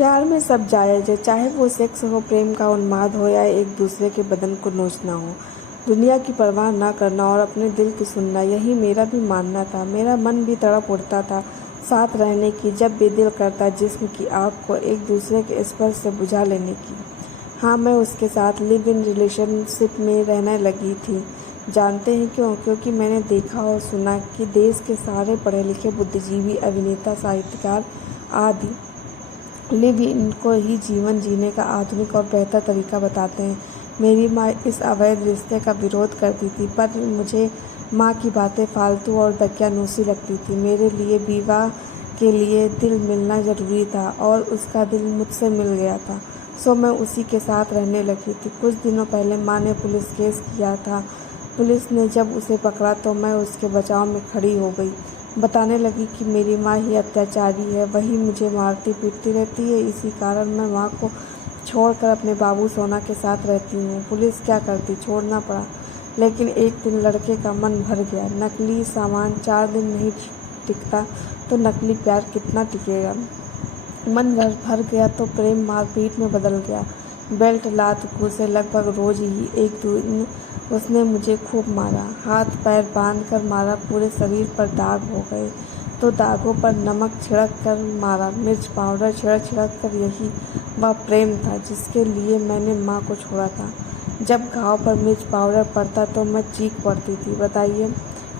प्यार में सब जायज़ है, चाहे वो सेक्स हो, प्रेम का उन्माद हो या एक दूसरे के बदन को नोचना हो। दुनिया की परवाह ना करना और अपने दिल की सुनना, यही मेरा भी मानना था। मेरा मन भी तड़प उठता था साथ रहने की, जब भी दिल करता जिस्म की आग को एक दूसरे के स्पर्श से बुझा लेने की। हाँ, मैं उसके साथ लिव इन रिलेशनशिप में रहने लगी थी। जानते हैं क्यों? क्योंकि मैंने देखा और सुना कि देश के सारे पढ़े लिखे बुद्धिजीवी, अभिनेता, साहित्यकार आदि लिव इन को ही जीवन जीने का आधुनिक और बेहतर तरीका बताते हैं। मेरी माँ इस अवैध रिश्ते का विरोध करती थी, पर मुझे माँ की बातें फालतू और दकियानूसी लगती थी। मेरे लिए विवाह के लिए दिल मिलना ज़रूरी था और उसका दिल मुझसे मिल गया था, सो मैं उसी के साथ रहने लगी थी। कुछ दिनों पहले माँ ने पुलिस केस किया था। पुलिस ने जब उसे पकड़ा तो मैं उसके बचाव में खड़ी हो गई। बताने लगी कि मेरी माँ ही अत्याचारी है, वही मुझे मारती पीटती रहती है, इसी कारण मैं माँ को छोड़कर अपने बाबू सोना के साथ रहती हूँ। पुलिस क्या करती, छोड़ना पड़ा। लेकिन एक दिन लड़के का मन भर गया। नकली सामान 4 दिन नहीं टिकता तो नकली प्यार कितना टिकेगा। मन भर गया तो प्रेम मारपीट में बदल गया। बेल्ट, लात, घूंसे, लगभग रोज ही। एक दिन उसने मुझे खूब मारा, हाथ पैर बांध कर मारा, पूरे शरीर पर दाग हो गए तो दागों पर नमक छिड़क कर मारा, मिर्च पाउडर छिड़क कर। यही वह प्रेम था जिसके लिए मैंने माँ को छोड़ा था। जब घाव पर मिर्च पाउडर पड़ता तो मैं चीख पड़ती थी। बताइए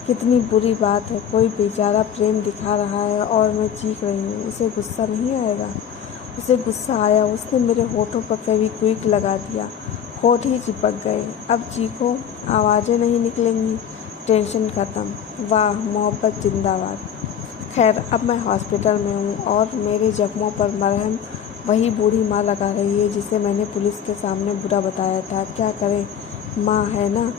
कितनी बुरी बात है। कोई बेचारा प्रेम दिखा रहा है और मैं चीख रही हूँ। उसे गुस्सा नहीं आएगा? उसे गुस्सा आया। उसने मेरे होठों पर फेविक्विक लगा दिया, होठ ही चिपक गए। अब चीखो, आवाज़ें नहीं निकलेंगी। टेंशन खत्म। वाह, मोहब्बत जिंदाबाद। खैर, अब मैं हॉस्पिटल में हूँ और मेरे जख्मों पर मरहम वही बूढ़ी माँ लगा रही है जिसे मैंने पुलिस के सामने बुरा बताया था। क्या करें, माँ है ना।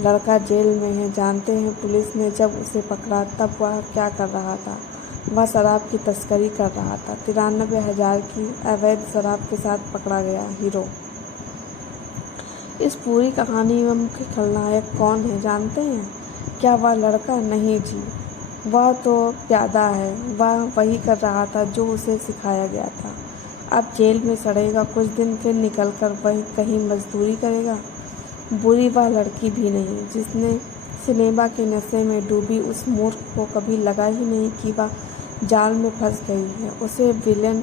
लड़का जेल में है। जानते हैं पुलिस ने जब उसे पकड़ा तब वह क्या कर रहा था? वह शराब की तस्करी कर रहा था। 93,000 की अवैध शराब के साथ पकड़ा गया हीरो। इस पूरी कहानी में मुख्य खलनायक कौन है जानते हैं? क्या वह लड़का? नहीं जी, वह तो प्यादा है। वह वही कर रहा था जो उसे सिखाया गया था। अब जेल में सड़ेगा कुछ दिन, फिर निकलकर वही कहीं मजदूरी करेगा। बुरी वह लड़की भी नहीं जिसने सिनेमा के नशे में डूबी उस मूर्ख को कभी लगा ही नहीं कि वह जाल में फंस गई है। उसे विलन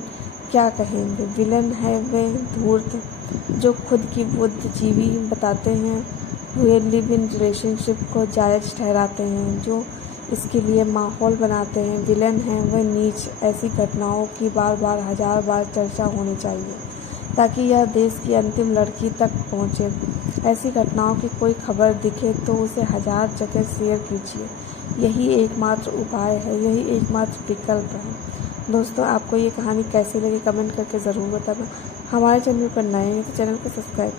क्या कहेंगे? विलन है वे धूर्त जो खुद की बुद्धिजीवी बताते हैं हुए लिव इन रिलेशनशिप को जायज़ ठहराते हैं, जो इसके लिए माहौल बनाते हैं। विलन है वह नीच। ऐसी घटनाओं की बार बार 1000 बार चर्चा होनी चाहिए ताकि यह देश की अंतिम लड़की तक पहुँचे। ऐसी घटनाओं की कोई खबर दिखे तो उसे 1000 जगह शेयर कीजिए। यही एकमात्र उपाय है, यही एकमात्र विकल्प है। दोस्तों, आपको ये कहानी कैसी लगी कमेंट करके ज़रूर बताना। हमारे चैनल पर नए हैं तो चैनल को सब्सक्राइब